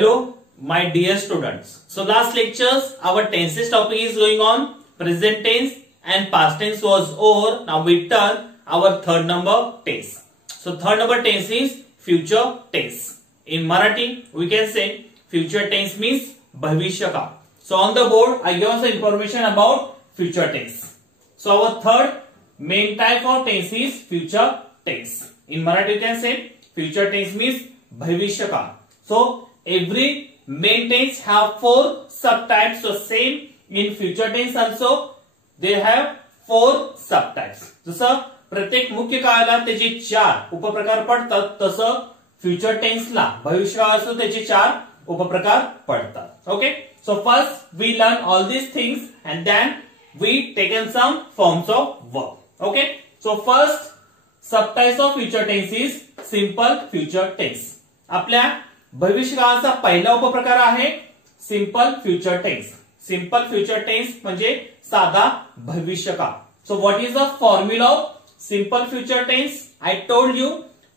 Hello, my dear students. So last lectures, our tenses topic is going on. Present tense and past tense was over. Now we turn our third number tense. So third number tense is future tense. In Marathi, we can say future tense means bhavishya ka. So on the board, I give us the information about future tense. So our third main type of tense is future tense. In Marathi, you can say future tense means bhavishya ka. So every main tense have four subtypes. So same in future tense also they have four subtypes. जसं प्रत्येक मुख्य काळाला त्याचे चार उपप्रकार पडतात तसं future टेन्सला भविष्यकाळ असतो त्याचे चार उपप्रकार पडतात. Okay, so first we learn all these things and then we taken some forms of verb. Okay, so first subtypes of future tense is simple future tense. आपल्या भविष्यकाळाचा पहिला उपप्रकार आहे simple future tense. Simple future tense म्हणजे साधा भविष्यकाळ. So what is the formula of simple future tense? I told you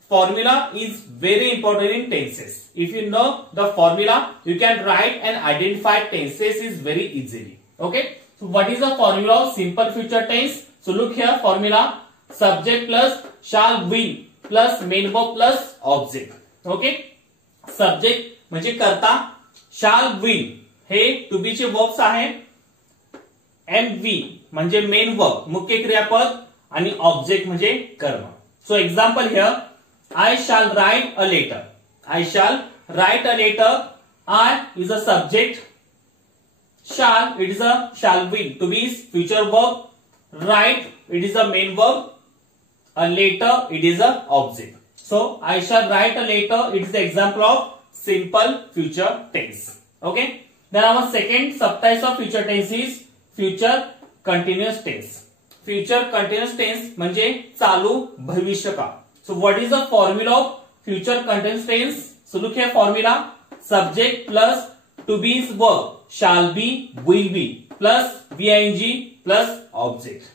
formula is very important in tenses. If you know the formula, you can write and identify tenses is very easily. Okay, so what is the formula of simple future tense? So look here, formula: subject plus shall will plus main verb plus object. Okay, subject म्हणजे करता, shall will hey to be चे verbs आहे, and we म्हणजे main verb मुख्य क्रियापद आणि object म्हणजे कर्म. So example here, I shall write a letter. I shall write a letter. I is a subject. Shall, it is a shall will. To be is future verb. Write, it is a main verb. A letter, it is a object. So I shall write a letter. It is the example of simple future tense. Okay. Then our second subtype of future tense is future continuous tense. Future continuous tense म्हणजे चालू भविष्यकाळ. So what is the formula of future continuous tense? So look here, formula: subject plus to be is verb, shall be, will be plus VING plus object.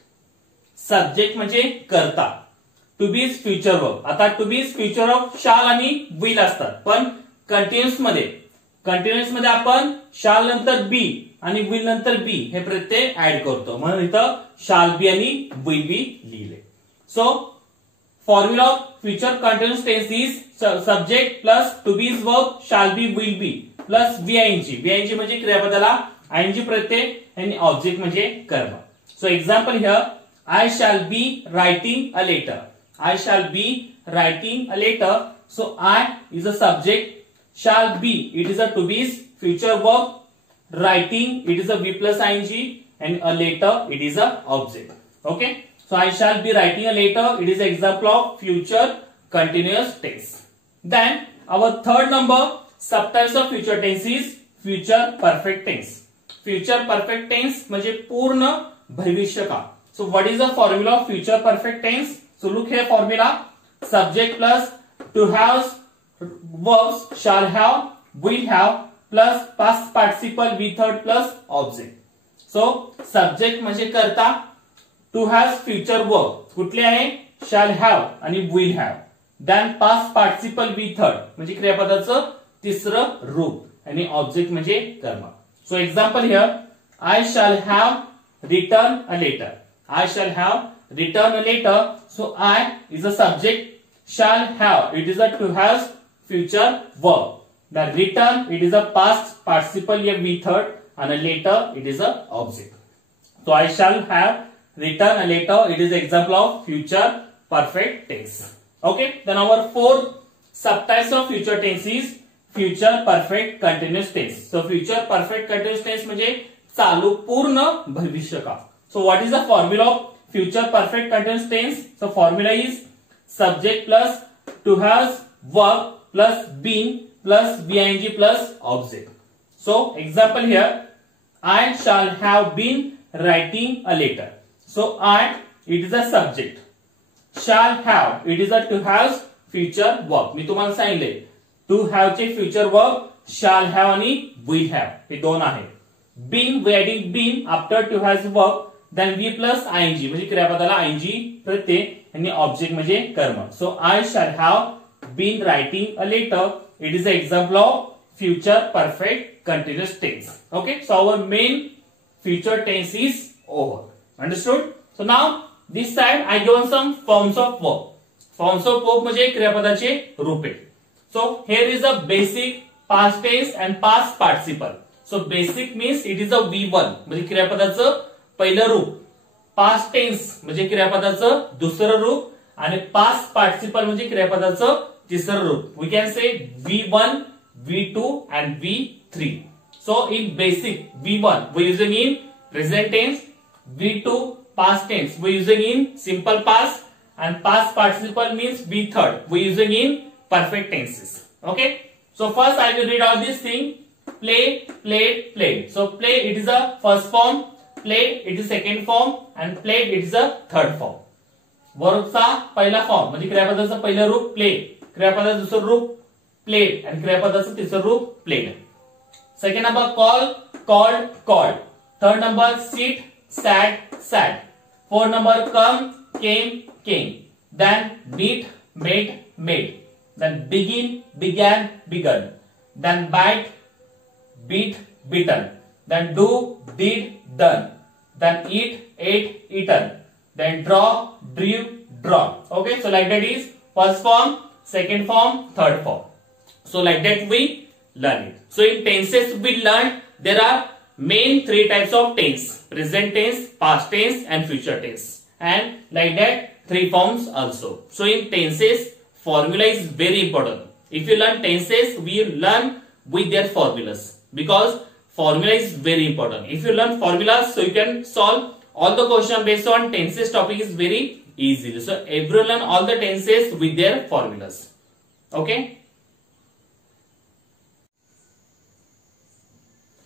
Subject म्हणजे करता, to be is future verb. आता to be is future of shall आणि will असतात, पण continuous मध्ये आपण shall नंतर be आणि will नंतर be हे प्रत्यय ऍड करतो, म्हणून इथं shall be आणि will be लिहिले. So formula of future continuous tense is subject plus to be is verb, shall be, will be plus VING. VING म्हणजे क्रियापदाला ING प्रत्यय आणि object म्हणजे कर्म. So example here, I shall be writing a letter. I shall be writing a letter. So I is a subject, shall be it is a to be is future verb, writing it is a V plus ING and a letter it is a object. Okay. So I shall be writing a letter. It is an example of future continuous tense. Then our third number subtypes of future tense is future perfect tense. Future perfect tense म्हणजे पूर्ण भविष्यकाळ. So what is the formula of future perfect tense? So look here, formula: subject plus to have verbs, shall have, will have plus past participle V third plus object. So subject म्हणजे करता, to has future verb कुठले आहे? shall have आणि will have. then past participle V third म्हणजे क्रियापदाचं तिसरं रूप आणि object म्हणजे कर्म. So example here, I shall have written a letter. I shall have written a letter. So I is a subject, shall have it is a to has future verb. The written it is a past participle V third and a letter it is a object. So I shall have written a letter, it is example of future perfect tense. Okay, then our fourth subtypes of future tense is future perfect continuous tense. So future perfect continuous tense म्हणजे चालू पूर्ण भविष्यकाळ. So what is the formula of future perfect continuous tense? So formula is subject plus to has verb plus been plus VING plus object. So example here, I shall have been writing a letter. So I it is a subject, shall have it is a to have future verb. मी तुम्हाला सांगितले to have चे future verb shall have आणि will have हे दोन आहे. been we adding been after to has verb, then V plus ING म्हणजे क्रियापदाला ING प्रत्यय आणि object म्हणजे कर्म. So I shall have been writing a letter. It is an example of future perfect continuous tense. Okay, so our main future tense is over. Understood? So now this side I given some forms of verb. Forms of verb म्हणजे क्रियापदाचे रूपे. So here is a basic past tense and past participle. So basic means it is a V1 म्हणजे क्रियापदाचं पहिलं रूप. Past tense म्हणजे क्रियापदाचं दुसरं रूप आणि past participle म्हणजे क्रियापदाचं तिसरं रूप. We can say V1, V2 and V3. So in basic V1 we using in present tense, V2 past tense we using in simple past, and past participle means V3 we using in perfect tenses. Okay, so first I will read all this thing. Play, played, played. So play it is a first form, played it is second form and played it is a third form. वर्बचा पहिला form म्हणजे क्रियापदाचं पहिलं रूप play, क्रियापदाचं दुसरं रूप played आणि क्रियापदाचं तिसरं रूप played. Second number call, called, called. Third number seat, sat, sat. Fourth number come, came, came. Then meet, met, met. Then begin, began, begun. Then bite, beat, beaten. Then do, did, done. Then eat, ate, eaten. Then draw, drew, drawn. Okay, so like that is first form, second form, third form. So like that we learn it. So in tenses we learned there are main three types of tense: present tense, past tense and future tense, and like that three forms also. So in tenses formula is very important. If you learn tenses, we learn with their formulas because formula is very important. If you learn formulas, so you can solve all the question based on tenses topic is very easy. So everyone learn all the tenses with their formulas. Okay.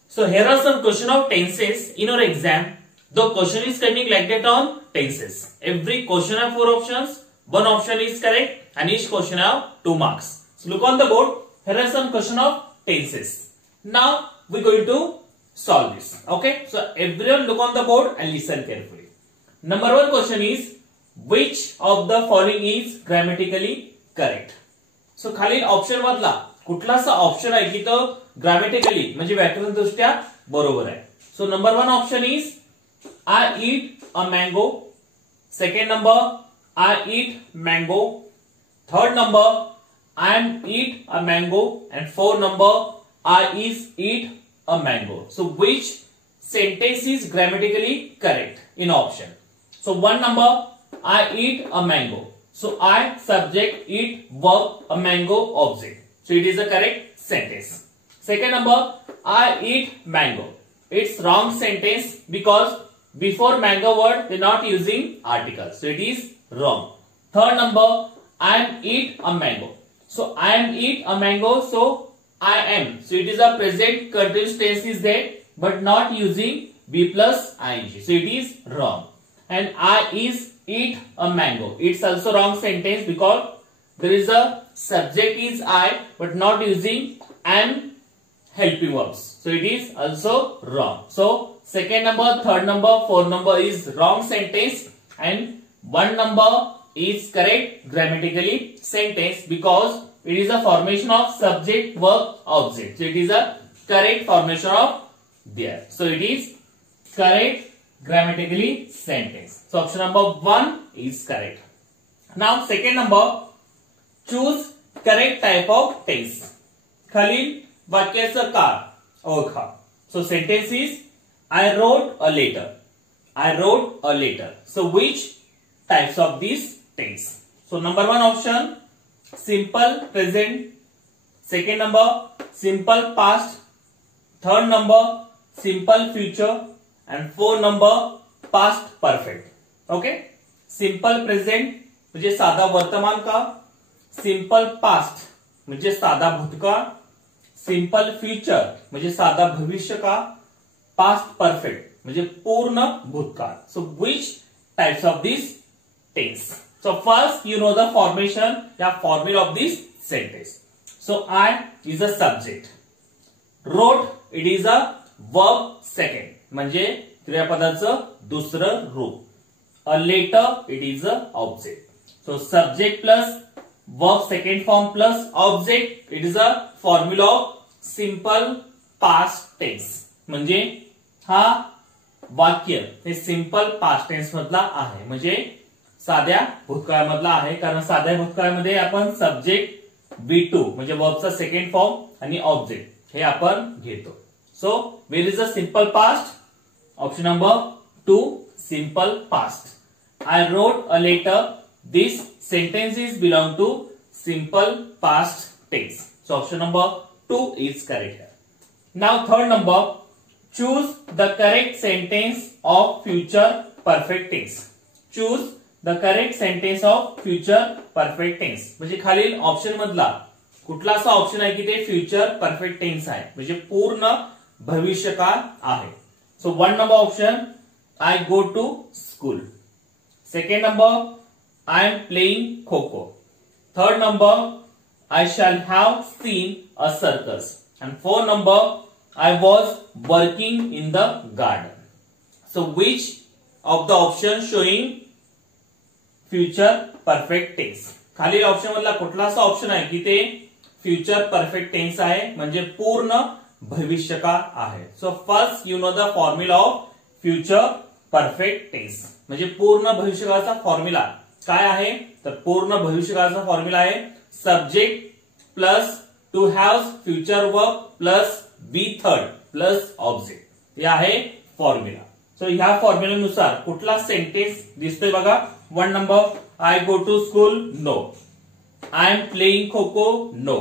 So here are some question of tenses in our exam. The question is coming like that on tenses. Every question have 4 options. One option is correct and each question have 2 marks. So look on the board. Here are some question of tenses. Now we are going to solve this. Okay. So everyone look on the board and listen carefully. Number 1 question is which of the following is grammatically correct? So खालील option मधला कुठलासा option आहे की तो grammatically म्हणजे व्याकरण दृष्ट्या बरोबर आहे. So number 1 option is I eat a mango. Second number I eat mango. Third number I am eat a mango and fourth number I is eat a mango. So which sentence is grammatically correct in option? So 1 number I eat a mango. So I subject, eat verb, a mango object. So it is a correct sentence. Second number, I eat mango. It's wrong sentence because before mango word they are not using article. So it is wrong. Third number, I am eat a mango. So I am eat a mango. So I am. So it is a present continuous tense is there but not using be plus ing. So it is wrong. And I is eat a mango. It's also wrong sentence because there is a subject is I but not using am helping verbs. So it is also wrong. So second number, third number, fourth number is wrong sentence and 1 number is correct grammatically sentence because it is a formation of subject, verb, object. So it is a correct formation of there. So it is correct grammatically sentence. So option number 1 is correct. Now second number, choose correct type of tense. खालील वाक्याचा काळ ओळखा. So sentence is I wrote a letter. I wrote a letter. So which types of these tense? So number 1 option simple present. Second number simple past. Third number simple future and fourth number past perfect. Okay. Simple present म्हणजे साधा वर्तमान काळ. Simple past म्हणजे साधा भूतकाळ. Simple future म्हणजे साधा भविष्य काळ. पास्ट परफेक्ट म्हणजे पूर्ण भूतकाळ. So which types of this tense? So first you know the formation या formula of this sentence. So I is a subject. Wrote it is a verb second म्हणजे क्रियापदाचं दुसरं रूप. A letter it is a object. So subject plus verb second form plus object, it is a formula of simple past tense, म्हणजे हा वाक्य हे simple past tense मधला आहे, म्हणजे साध्या भूतकाळामधला आहे. कारण साध्या भूतकाळामध्ये आपण सब्जेक्ट V2 म्हणजे वर्बचा सेकंड फॉर्म आणि ऑब्जेक्ट हे आपण घेतो. So where is a simple past? Option number 2, simple past. I wrote a letter. This sentences belong to simple past tense. So option number 2 is correct here. Now third number, choose the correct sentence of future perfect tense. Choose the correct sentence of future perfect tense. म्हणजे खालील option मधला कुठला असा option आहे की ते future perfect tense आहे, म्हणजे पूर्ण भविष्यकाळ आहे. सो 1 number option, I go to school. Second number, I am playing Kho-Kho. Third number, I shall have seen a circus. And fourth number, I was working in the garden. So which of the options showing future perfect tense? खाली option मधला कुठला असा option आहे की ते future perfect tense आहे, म्हणजे पूर्ण भविष्यकाळ आहे. So first you know the formula of future perfect tense, म्हणजे पूर्ण भविष्यकाळाचा फॉर्म्युला काय आहे? तर पूर्ण भविष्यकाळाचा फॉर्म्युला आहे subject plus to have future verb plus be third plus object, हे आहे फॉर्म्युला. सो ह्या फॉर्म्युल्यानुसार कुठला सेंटेन्स दिसतोय बघा. 1 number, I go to school, no. I am playing kho-kho, no.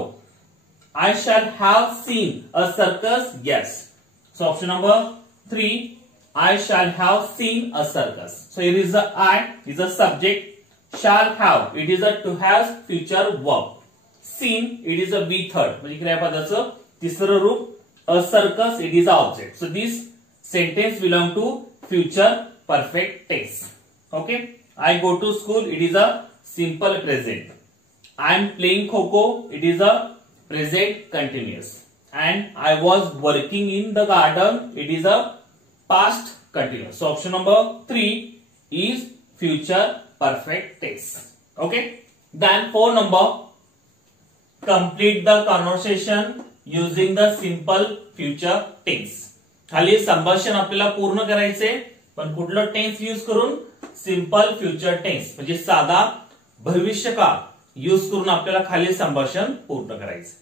I shall have seen a circus, yes. So option number 3, I shall have seen a circus. So here is the I is a subject. Shall have, it is a to have future verb. Seen, it is a be third म्हणजे क्रियापदाचं तिसरं रूप. A circus, it is a object. So this sentence belong to future perfect tense. Okay. I go to school, it is a simple present. I am playing Kho-Kho, it is a present continuous. And I was working in the garden, it is a past continuous. So option number 3 is future perfect tense. Okay. Then 4 number, complete the conversation using the simple future tense. खाली संभाषण आपल्याला पूर्ण करायचे, पण कुठलं tense use करून? Simple future tense म्हणजे साधा भविष्यकाळ यूज करून आपल्याला खाली संभाषण पूर्ण करायचे.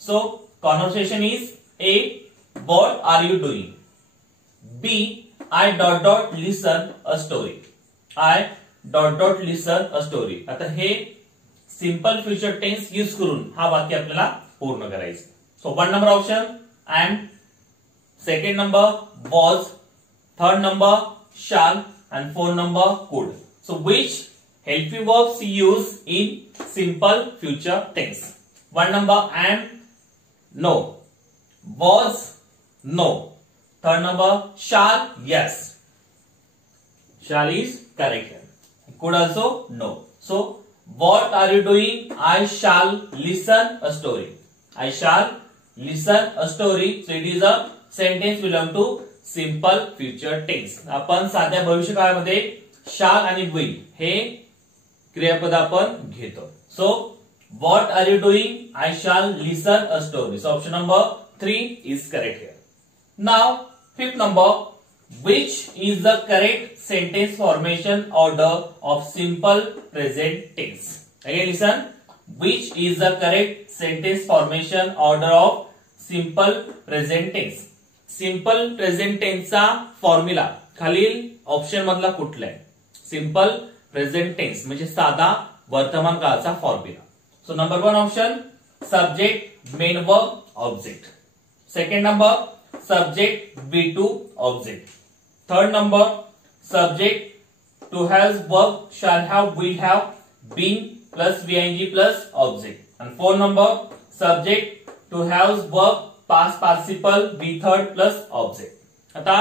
So conversation is A, what are you doing? B, I dot dot listen a story. I dot dot listen a story. आता हे सिंपल फ्युचर टेन्स यूज करून हा वाक्य आपल्याला पूर्ण करायचं. सो 1 number option and, second number was, third number shall, and 4 number could. So which helping verbs use in simple future tense? 1 number am, no. Was, no. Third number shall, yes. Shall is correct here. Could also, no. So what are you doing? I shall listen a story. I shall listen a story. So it is a sentence belong to simple future tense. आपण साध्या भविष्यकाळामध्ये shall आणि will हे क्रियापद आपण घेतो. So what are you doing? I shall listen a story. So option number 3 is correct here. Now 5th number, which is the correct sentence formation order of simple present tense? Again listen, which is the correct sentence formation order of simple present tense? Simple present tense चा formula खालील option मधला कुठला आहे? Simple present tense म्हणजे साधा वर्तमान काळाचा formula. So number 1 option, subject main verb object. Second number, subject V2 object. Third number, subject to have verb shall have will have been plus ing plus object. And 4 number, subject to have verb past participle be third plus object. आता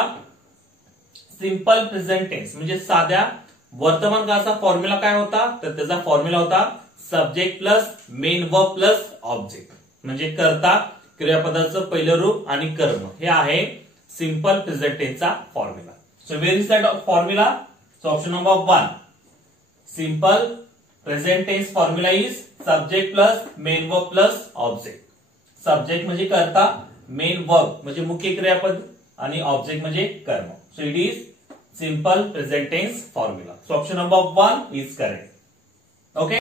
simple present tense म्हणजे साध्या वर्तमान काळाचा formula काय होता? तर त्याचा formula होता subject plus main verb plus object, म्हणजे कर्ता क्रियापदाचं पहिलं रूप आणि कर्म हे आहे सिंपल प्रेझेंट टेन्सचा formula. So where is that formula? So option number 1, simple present tense formula is subject plus main verb plus object. Subject म्हणजे कर्ता, मेन वर्ब म्हणजे मुख्य क्रियापद आणि ऑब्जेक्ट म्हणजे कर्म. So it is simple present tense formula. So option number 1 is correct.